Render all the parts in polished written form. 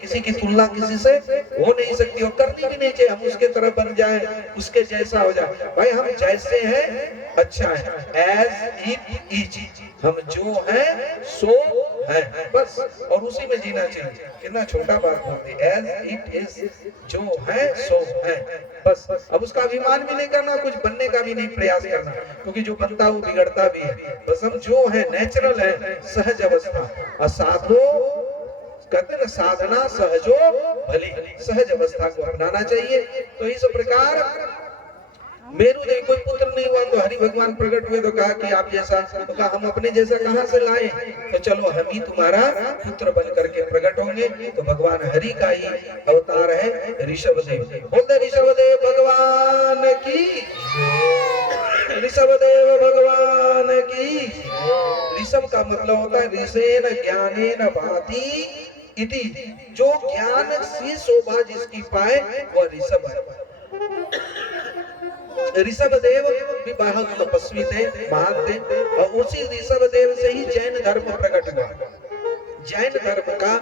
किसी की तुलना किसी से हो नहीं सकती और करनी भी नहीं चाहिए। हम उसके तरह बन जाए, उसके जैसा हो जाए। भाई हम जैसे हैं अच्छा है, एज इट इज, हम जो है सो है, बस। और उसी में जीना चाहिए। कितना छोटा बात बोलती, एज इट इज, जो है सो है, बस। अब उसका अभिमान भी नहीं करना, कुछ बनने का भी नहीं प्रयास करना, क्योंकि जो बनता है वो बिगड़ता भी है। बस हम जो है नेचुरल है, सहज अवस्था। और साधो कहते ना, साधना सहजो भली, सहज अवस्था को अपनाना चाहिए। तो इस प्रकार मेरू ने कोई पुत्र नहीं हुआ तो हरि भगवान प्रकट हुए तो कहा कि आप जैसा, तो कहा हम अपने जैसा कहां से लाए, तो चलो हम ही तुम्हारा पुत्र बन करके प्रकट होंगे। तो भगवान हरि का ही अवतार है ऋषभदेव। बोलते ऋषभदेव भगवान की, ऋषभदेव भगवान की। ऋषभ का मतलब होता है ऋषेन ज्ञानेन भाति इति, जो ज्ञान से शोभा जिसकी पाए वह ऋषभ है। ऋषभदेव भी बहुत तपस्वी थे, महान थे, और उसी ऋषभदेव से ही जैन धर्म प्रकट हुआ। जैन धर्म का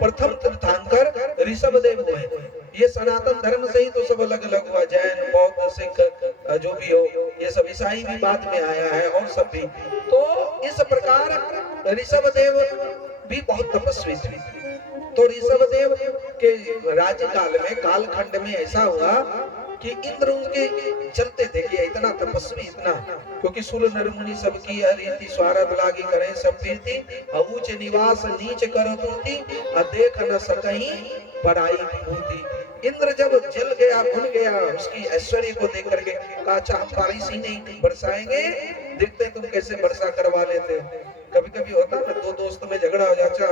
प्रथम तीर्थंकर ऋषभदेव हुए। ये सनातन धर्म से ही तो सब अलग अलग हुआ, जैन बौद्ध सिख जो भी हो, ये सब ईसाई भी बाद में आया है और सब भी। तो इस प्रकार ऋषभदेव भी बहुत तपस्वी थे। तो ऋषभदेव के राज्यकाल में, कालखंड में ऐसा हुआ कि इंद्र उनके चलते थे कि इतना तपस्वी, इतना, क्योंकि सुर नर मुनि सबकी रीति स्वारथ लागी करें सब प्रीति, ऊंच निवास नीच करो तुरती, देख न सकहीं बड़ाई विभूति। इंद्र जब जल गया, भूल गया, उसकी ऐश्वर्य को देख करके कहा अच्छा हम बारिश ही नहीं बरसाएंगे, देखते तुम कैसे वर्षा करवा लेते। कभी कभी होता ना, दो दोस्त में झगड़ा हो जाता,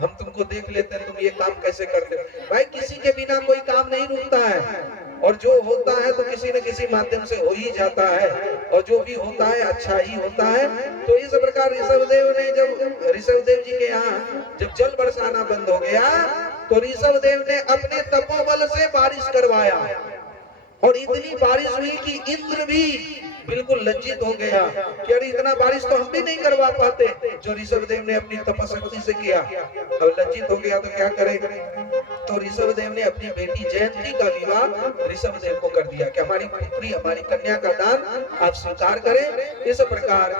हम तुमको देख लेते हैं तुम ये काम कैसे करते। भाई किसी के बिना कोई काम नहीं रुकता है, और जो होता है तो किसी न किसी माध्यम से हो ही जाता है, और जो भी होता है अच्छा ही होता है। तो इस प्रकार ऋषभदेव ने, जब ऋषभदेव जी के यहाँ जब जल बरसाना बंद हो गया, तो ऋषभदेव ने अपने तपोबल से बारिश करवाया, और इतनी बारिश हुई कि इंद्र भी बिल्कुल लज्जित हो गया कि अरे इतना बारिश तो हम भी नहीं करवा पाते, जो ऋषभदेव ने अपनी तपशक्ति से किया। अब लज्जित हो गया तो क्या करे, तो ऋषभदेव ने अपनी बेटी जयंती का विवाह ऋषभदेव को कर दिया कि हमारी पुत्री, हमारी कन्या का दान आप स्वीकार करें। इस प्रकार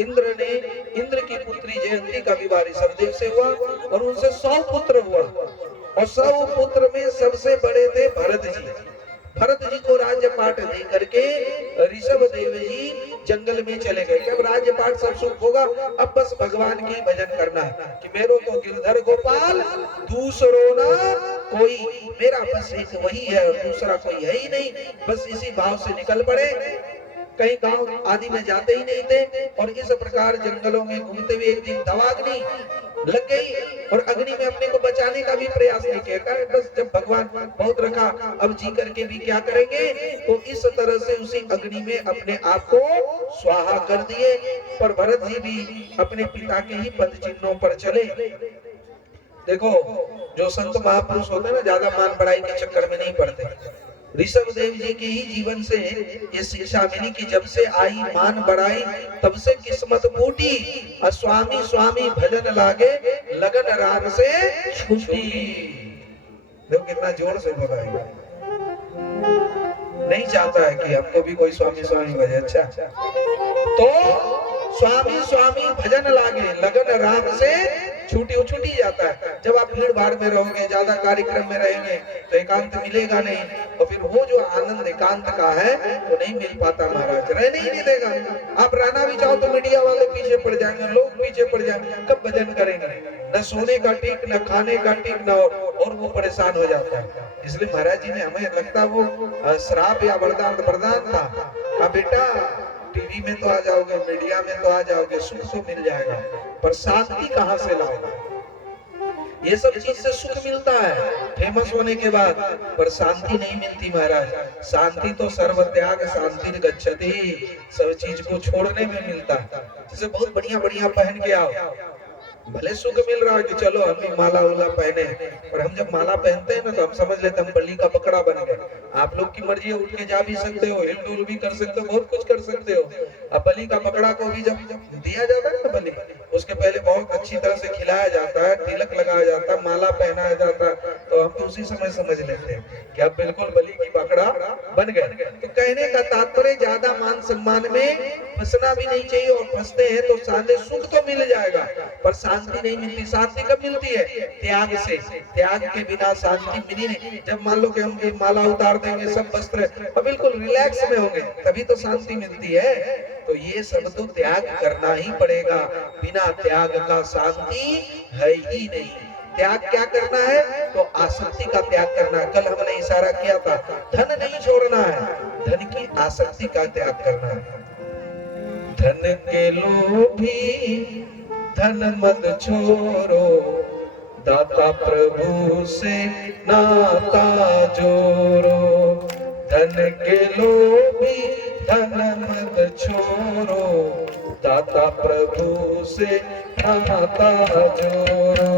इंद्र की पुत्री जयंती का विवाह ऋषभदेव से हुआ, और उनसे 100 पुत्र हुआ, और 100 पुत्र में सबसे बड़े थे भरत जी। भरत जी को राज्य पाठ दे करके ऋषभदेव जी जंगल में चले गए। जब राज्य पाठ सब सुख होगा, अब बस भगवान की भजन करना कि मेरो तो गिरधर गोपाल दूसरो ना कोई, मेरा बस एक वही है और दूसरा कोई है ही नहीं। बस इसी भाव से निकल पड़े। कहीं गांव आदि में जाते ही नहीं थे, और इस प्रकार जंगलों में घूमते हुए एक दिन दवाग्नि लग गई, और अग्नि में अपने को बचाने का भी प्रयास नहीं किया। बस जब भगवान बहुत रखा, अब जी करके भी क्या करेंगे, तो इस तरह से उसी अग्नि में अपने आप को स्वाहा कर दिए। पर भरत जी भी अपने पिता के ही पद चिन्हों पर चले। देखो जो संत महापुरुष होते हैं ना, ज्यादा मान बढ़ाई के चक्कर में नहीं पड़ते। ऋषभदेव जी के ही जीवन से ये शिक्षा मिली कि जब से आई मान बढ़ाई, तब से किस्मत फूटी, स्वामी स्वामी भजन लागे, लगन राम से छूटी। देखो कितना जोर से बोला है, नहीं चाहता है कि हमको भी कोई स्वामी स्वामी भजे। अच्छा, तो स्वामी स्वामी भजन लागे, लगन राम से छूटी। वो छूटी जाता है जब आप भीड़ भाड़ में रहोगे, ज्यादा कार्यक्रम में रहेंगे तो एकांत मिलेगा नहीं, और फिर वो जो आनंद एकांत का है वो नहीं मिल पाता। महाराज रहने ही नहीं देगा। आप रहना भी चाहो तो मीडिया वाले पीछे पड़ जाएंगे, लोग पीछे पड़ जाएंगे, कब भजन करेंगे? न सोने का ठीक, न खाने का ठीक, न और वो परेशान हो जाता है। इसलिए महाराज जी ने, हमें लगता वो श्राप या वरदान था, कहा बेटा टीवी में तो आ जाओगे, मीडिया में तो आ जाओगे, सुख तो मिल जाएगा, पर शांति कहां से लाओगे? ये सब चीज से सुख मिलता है फेमस होने के बाद, पर शांति नहीं मिलती महाराज। शांति तो सर्व त्याग शांति गच्छति, सब चीज को छोड़ने में मिलता है। जैसे बहुत बढ़िया बढ़िया पहन के आओ, भले सुख मिल रहा है कि चलो हम भी माला उला पहने, और हम जब माला पहनते हैं ना तो हम समझ लेते हैं हम बलि का बकरा बन गए। आप लोग की मर्जी है, उठ के जा भी सकते हो, हिल डुल भी कर सकते हो, बहुत कुछ कर सकते हो। अब बलि का बकरा को भी जब दिया जाता है ना बलि, उसके पहले बहुत अच्छी तरह से खिलाया जाता है, तिलक लगाया जाता है, माला पहनाया जाता है, तो हम तो उसी समय समझ लेते हैं कि अब बिल्कुल बलि की बकरा बन गए। तो कहने का तात्पर्य ज्यादा मान सम्मान में फंसना भी नहीं चाहिए, और फंसते हैं तो शांति सुख तो मिल जाएगा पर शांति नहीं मिलती। शांति कब मिलती है? त्याग से। त्याग के बिना शांति मिली नहीं। जब मान लो कि हम ये माला उतार देंगे, सब वस्त्र और बिल्कुल रिलैक्स में होंगे, तभी तो शांति मिलती है। तो ये सब तो त्याग करना ही पड़ेगा, बिना त्याग का शांति है ही नहीं। त्याग क्या करना है? तो आसक्ति का त्याग करना है। कल हमने इशारा किया था, धन नहीं छोड़ना है, धन की आसक्ति का त्याग करना है। धन के लोभी धन मत छोड़ो, दाता प्रभु से नाता जोड़ो। धन के लोभी धन मत छोड़ो, दाता प्रभु से नाता जोड़ो।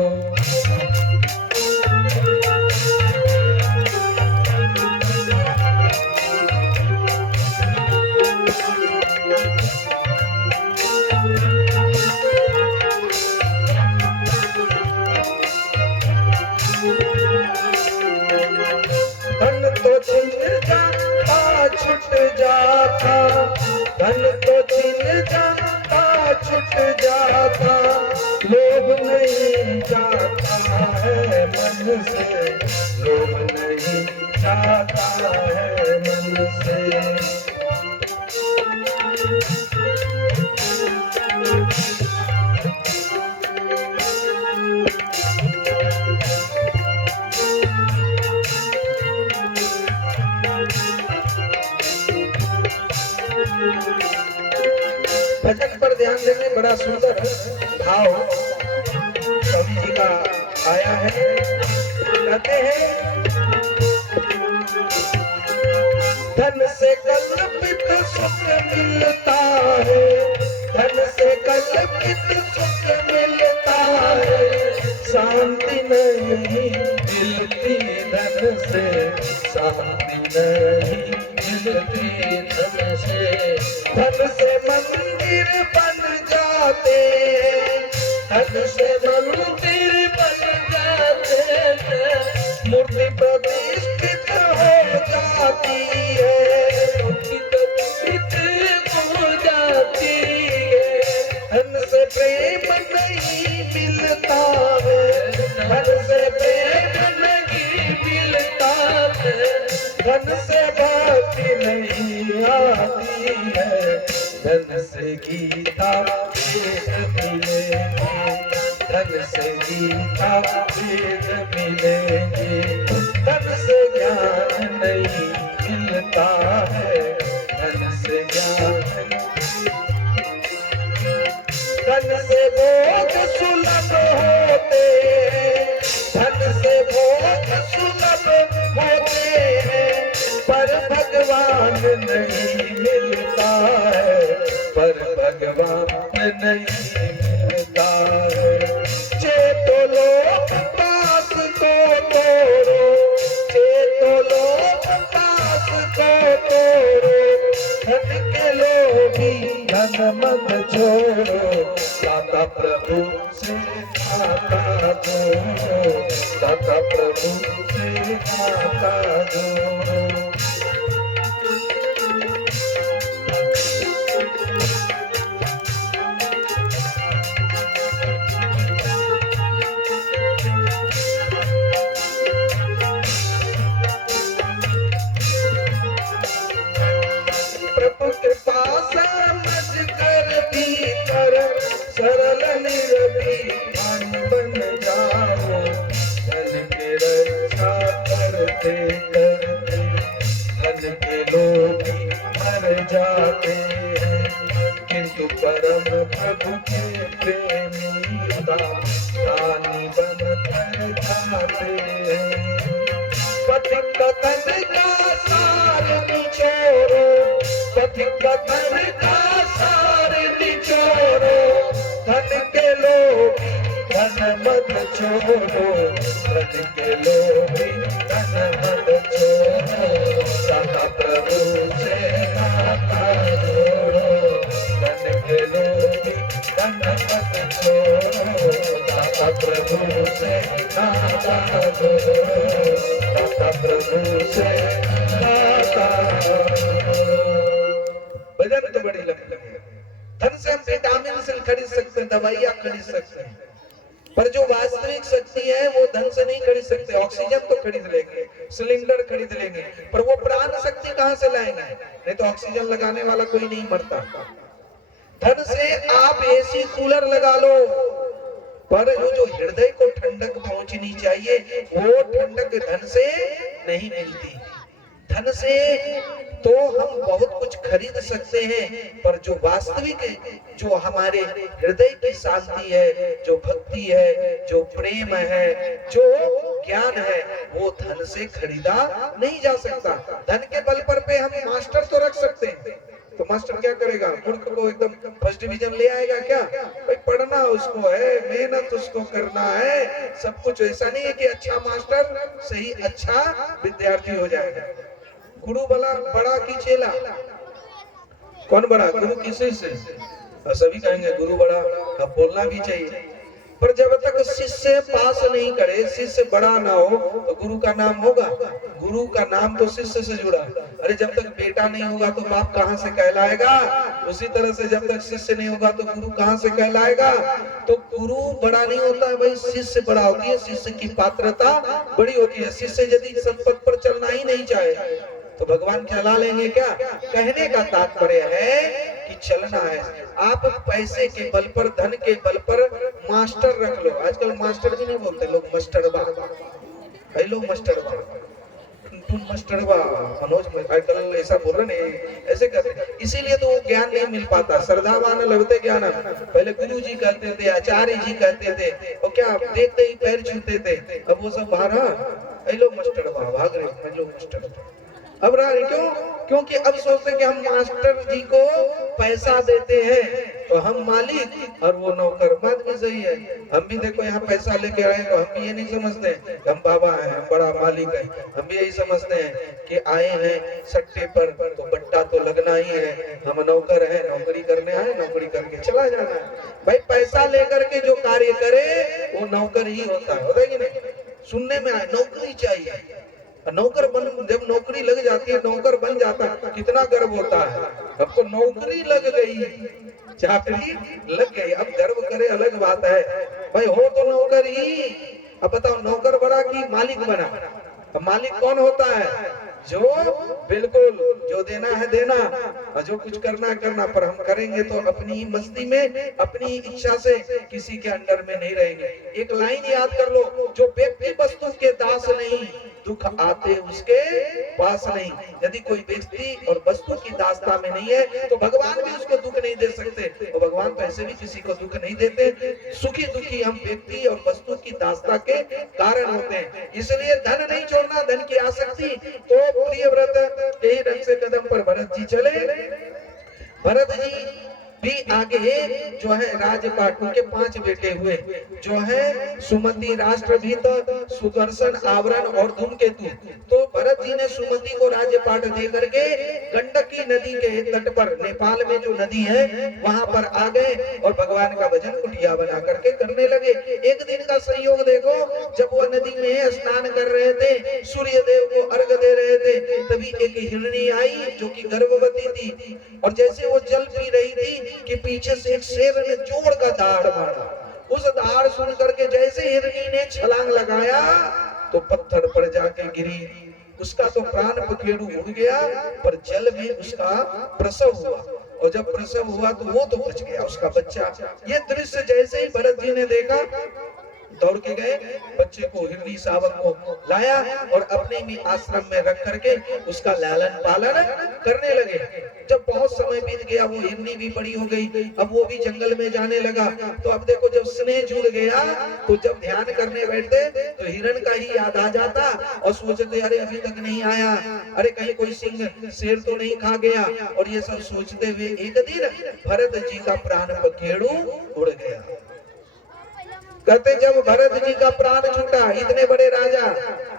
धन तो छिन जाता छुट जाता, धन तो छिन जाता छुट जाता, लोभ नहीं जाता है मन से, लोभ नहीं जाता है मन से। भजन पर ध्यान देंगे, बड़ा सुंदर भाव कवि जी का आया है। कहते हैं, धन से कल्पित सुख मिलता है, धन से कल्पित सुख मिलता है, शांति नहीं मिलती धन से, शांति नहीं मिलती धन से। धन से मंदिर बन जाते, धन से मंदिर बन जाते, मूर्ति प्रतिष्ठित हो जाती है, मूर्ति प्रतिष्ठित हो जाती है। धन से प्रेम नहीं मिलता है, धन से प्रेम नहीं मिलता है, धन से भक्ति नहीं आती है, धन से गीता वेद मिलेंगे, धन से गीता वेद मिलेंगे। धन से ज्ञान नहीं मिलता है, धन से ज्ञान, धन से भोग सुलभ होते हैं, धन से भोग सुलभ होते हैं, पर भगवान नहीं मिलता है, पर भगवान नहीं मिलता है। चेतो लोक पास को तोड़ो, चेतो लोक पास को तोड़ो, धन के लोभी धन मत छोड़ो, दाता प्रभु से नाता जोड़ो, दाता प्रभु से नाता जोड़ो। प्रभु कृपा समझ कर भीतर सरल निर्भीक बन जाओ, धन की रक्षा करते करते धन के लोभी मर जाते हैं, किंतु परम प्रभु के प्रेमी दानी बन कर जाते हैं। पति कथन का सार निचोड़ो, पति कथन का सार निचोड़ो, धन के लोभी धन मत छोड़ो, धन के लोभी धन मत छोड़ो, दाता प्रभु से नाता जोड़ो, धन के लोभी धन मत छोड़ो। प्रभु से नाता जोड़ो, दाता प्रभु से नाता। भजन तो बड़ी लंबी है। धन से हम विटामिन से खरीद सकते हैं, दवाइयां खरीद सकते हैं, पर जो वास्तविक शक्ति है वो धन से नहीं खरीद सकते। ऑक्सीजन तो खरीद लेंगे, सिलेंडर खरीद लेंगे, पर वो प्राण शक्ति कहां से लाएंगे? नहीं तो ऑक्सीजन लगाने वाला कोई नहीं मरता। धन से आप एसी कूलर लगा लो, पर जो हृदय को ठंडक पहुंचनी चाहिए वो ठंडक धन से नहीं मिलती। धन से तो हम बहुत कुछ खरीद सकते हैं, पर जो वास्तविक जो हमारे हृदय की शांति है, जो भक्ति है, जो प्रेम है, जो ज्ञान है, वो धन से खरीदा नहीं जा सकता। धन के बल पर पे हम मास्टर तो रख सकते हैं, तो मास्टर क्या करेगा? मूर्ख को एकदम फर्स्ट डिवीजन ले आएगा क्या? भाई पढ़ना उसको है, मेहनत उसको करना है, सब कुछ। ऐसा नहीं है कि अच्छा मास्टर सही अच्छा विद्यार्थी हो जाएगा। गुरु बड़ा की चेला? कौन बड़ा? गुरु किसी से? सभी कहेंगे गुरु बड़ा, अब बोलना भी चाहिए, पर जब तक शिष्य पास नहीं करे, शिष्य बड़ा ना हो, तो गुरु का नाम होगा? गुरु का नाम तो शिष्य से जुड़ा। अरे जब तक बेटा नहीं होगा तो बाप कहां से कहलाएगा? उसी तरह से जब तक शिष्य नहीं होगा तो गुरु कहां से कहलाएगा? तो गुरु बड़ा नहीं होता है भाई, शिष्य बड़ा होती है, शिष्य की पात्रता बड़ी होती है। शिष्य यदि सत्पथ पर चलना ही नहीं चाहे तो भगवान कहला लेंगे क्या? कहने का तात्पर्य है कि चलना है। आप पैसे के बल पर, धन के बल पर मास्टर रख लो। आजकल मास्टर भी नहीं बोलते लोग, मास्टरबा। भाई लोग मास्टरबा, तुम मास्टरबा, मनोज आजकल ऐसा बोल रहे नहीं, ऐसे कहते। इसीलिए तो वो ज्ञान नहीं मिल पाता। श्रद्धावान लभते ज्ञान। पहले गुरु जी कहते थे, आचार्य जी कहते थे, और क्या देखते ही पैर छूते थे। अब वो सब बाहर, ऐ लोग मास्टरबा भाग रहे, लोग मास्टरबा। अब रहा क्यों? क्योंकि अब सोचते कि हम मास्टर जी को पैसा देते हैं तो हम मालिक और वो नौकर। बात भी सही है। हम भी देखो यहाँ पैसा लेके आए तो हम भी ये नहीं समझते हम बाबा हैं, हम बड़ा मालिक है। हम भी यही समझते हैं कि आए हैं सट्टे पर तो बट्टा तो लगना ही है, हम नौकर हैं, नौकरी करने आए, नौकरी करके चला जाना है। भाई पैसा लेकर के जो कार्य करे वो नौकर ही होता है कि नहीं? सुनने में आए नौकरी चाहिए, नौकर बन, जब नौकरी लग जाती है, नौकर बन जाता है, कितना गर्व होता है। अब तो नौकरी लग गई, चाकरी लग गई, अब गर्व करे अलग बात है। भाई हो तो नौकर ही। अब बताओ नौकर बड़ा कि मालिक बना? अब मालिक कौन होता है? जो बिल्कुल जो देना है देना और जो कुछ करना है करना, पर हम करेंगे तो अपनी ही मस्ती में, अपनी इच्छा से, किसी के अंडर में नहीं रहेंगे। एक लाइन याद कर लो, जो व्यक्ति वस्तु के दास नहीं, दुख आते उसके पास नहीं। यदि कोई व्यक्ति और वस्तु की दासता में नहीं है तो भगवान भी उसको दुख नहीं दे सकते, और भगवान तो ऐसे भी किसी को दुख नहीं देते। सुखी दुखी हम व्यक्ति और वस्तु की दासता के कारण होते हैं। इसलिए धन नहीं छोड़ना, धन की आसक्ति। तो प्रिय व्रत यही रंग से कदम पर भरत जी चले। भरत जी भी आगे जो है राजपाट, उनके 5 बेटे हुए जो है सुमति, राष्ट्रभीत, सुदर्शन, आवरण और धूमकेतु। तो भरत जी ने सुमति को राज्यपाट दे करके गंडकी नदी के तट पर, नेपाल में जो नदी है वहां पर आ गए और भगवान का भजन कुटिया बना करके करने लगे। एक दिन का संयोग देखो, जब वह नदी में स्नान कर रहे थे, सूर्य देव को अर्घ दे रहे थे, तभी एक हिरणी आई जो कि गर्भवती थी, और जैसे वो जल पी रही थी कि पीछे से एक शेर ने जोर का दहाड़ मारा। उस दहाड़ सुन करके जैसे हिरणी ने छलांग लगाया तो पत्थर पर जाके गिरी। उसका तो प्राण पखेरु उड़ गया, पर जल में उसका प्रसव हुआ, और जब प्रसव हुआ तो वो तो बच गया, उसका बच्चा। ये दृश्य जैसे ही भरत जी ने देखा, दौड़ के गए, बच्चे को, हिरणी शावक को लाया और अपने भी आश्रम में रख करके उसका लालन पालन करने लगे। जब बहुत समय बीत गया, वो हिरणी भी बड़ी हो गई, अब वो भी जंगल में जाने लगा। तो अब देखो, जब स्नेह जुड़ गया तो जब ध्यान करने बैठते तो हिरण का ही याद आ जाता और सोचते अरे अभी तक नहीं आया, अरे कहीं कोई सिंह शेर तो नहीं खा गया। और ये सब सोचते हुए एक दिन भरत जी का प्राण पखेरु उड़ गया। कहते जब भरत जी का प्राण छूटा, इतने बड़े राजा,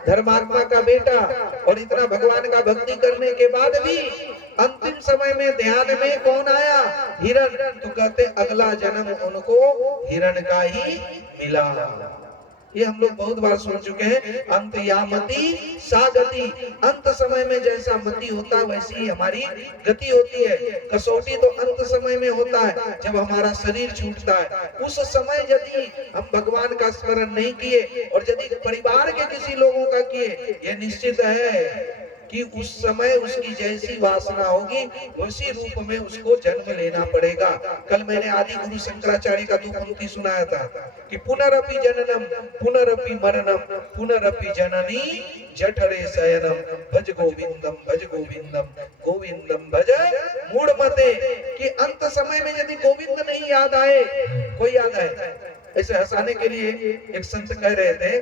धर्मात्मा का बेटा, और इतना भगवान का भक्ति करने के बाद भी अंतिम समय में ध्यान में कौन आया? हिरण। तो कहते अगला जन्म उनको हिरण का ही मिला। ये हम लोग बहुत बार सुन चुके हैं, अंत यामति सा गति। अंत समय में जैसा मति होता है वैसी ही हमारी गति होती है। कसौटी तो अंत समय में होता है, जब हमारा शरीर छूटता है। उस समय यदि हम भगवान का स्मरण नहीं किए और यदि परिवार के किसी लोगों का किए, ये निश्चित है कि उस समय उसकी जैसी वासना होगी उसी रूप में उसको जन्म लेना पड़ेगा। कल मैंने आदि गुरु शंकराचार्य का 2 पंक्ति सुनाया था कि पुनरपि जननम पुनरपि मरणम पुनरपि जननी जठरे शयनम भज गोविंदम गोविंदम भज मूढ़मते। कि अंत समय में यदि गोविंद नहीं याद आए, कोई याद आए, ऐसे हंसाने के लिए एक संत कह रहे थे,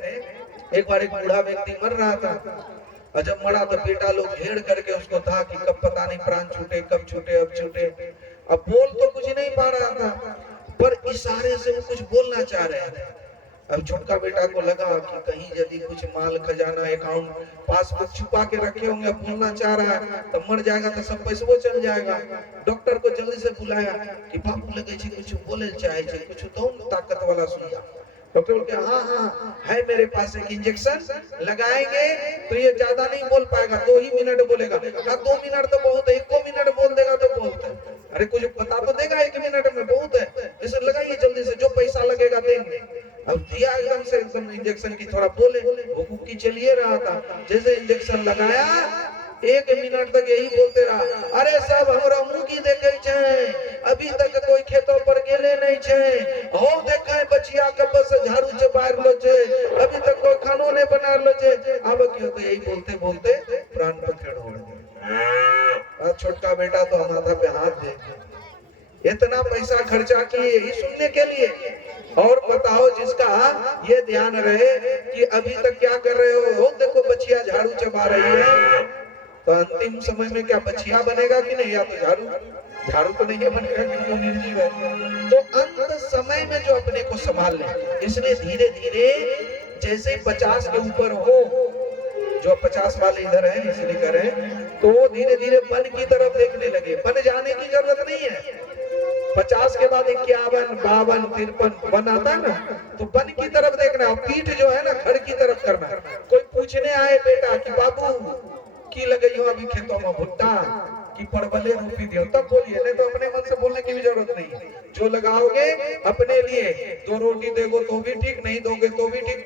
एक बार एक बूढ़ा व्यक्ति मर रहा था, और जब मरा तो बेटा लोग घेर करके उसको था कि कब पता नहीं प्राण छूटे, कब छूटे, अब छूटे। अब बोल तो कुछ नहीं पा रहा था, पर इशारे से वो कुछ बोलना चाह रहे थे। अब छोटका बेटा को लगा कि कहीं यदि कुछ माल खजाना अकाउंट पासबुक छुपा के रखे होंगे, बोलना चाह रहा है, तो मर जाएगा तो सब पैसे वो चल जाएगा। डॉक्टर को जल्दी से बुलाया कि बापू लगे कुछ बोले चाहे कुछ दो ताकत वाला सुइया। डॉक्टर बोल के हाँ है मेरे पास एक इंजेक्शन, लगाएंगे तो ये ज्यादा नहीं बोल पाएगा, 2 ही मिनट बोलेगा। कहा 2 मिनट तो बहुत है, 1 मिनट बोल देगा तो बहुत है। अरे कुछ बता तो देगा, 1 मिनट में बहुत है, इसे लगाइए जल्दी से, जो पैसा लगेगा देंगे। अब दिया एकदम इंजेक्शन की, थोड़ा बोले, वो कुकी चलिए रहा था। जैसे इंजेक्शन लगाया 1 मिनट तक यही बोलते रहा, अरे सब हमरा मुंह की देखे छे, अभी तक कोई खेतों पर गेले नहीं छे, हो देखे बचिया के बस झाड़ू चबार लो छे, अभी तक कोई खानो नहीं बना लो छे। अब क्यों? तो यही बोलते बोलते प्राण पखेड़ हो गए। छोटका बेटा तो माथा पे हाथ दे, इतना पैसा खर्चा किए यही सुनने के लिए। और बताओ जिसका ये ध्यान रहे कि अभी तक क्या कर रहे हो, देखो बचिया झाड़ू चबा रही है, तो अंतिम समय में क्या बचिया बनेगा कि नहीं? या तो झाड़ू तो नहीं बनेगा क्योंकि वो निर्जीव है। तो अंत समय में जो अपने को संभाल ले, इसलिए धीरे धीरे जैसे 50 के ऊपर हो, जो 50 वाले इधर है इसलिए कर रहे हैं, तो वो धीरे धीरे वन की तरफ देखने लगे। वन जाने की जरूरत नहीं है, 50 के बाद 51, 52, 53 वन आता है ना, तो वन की तरफ देखना है। पीठ जो है ना घर की तरफ करना है। कोई पूछने आए बेटा कि बाबू की लगे हो अभी खेतों में भुट्टा कि परवले रोपी दियो, तब बोलिए, नहीं तो अपने मन से बोलने की भी जरूरत नहीं। जो लगाओगे अपने लिए, 2 रोटी दोगे तो भी ठीक, नहीं दोगे तो भी ठीक।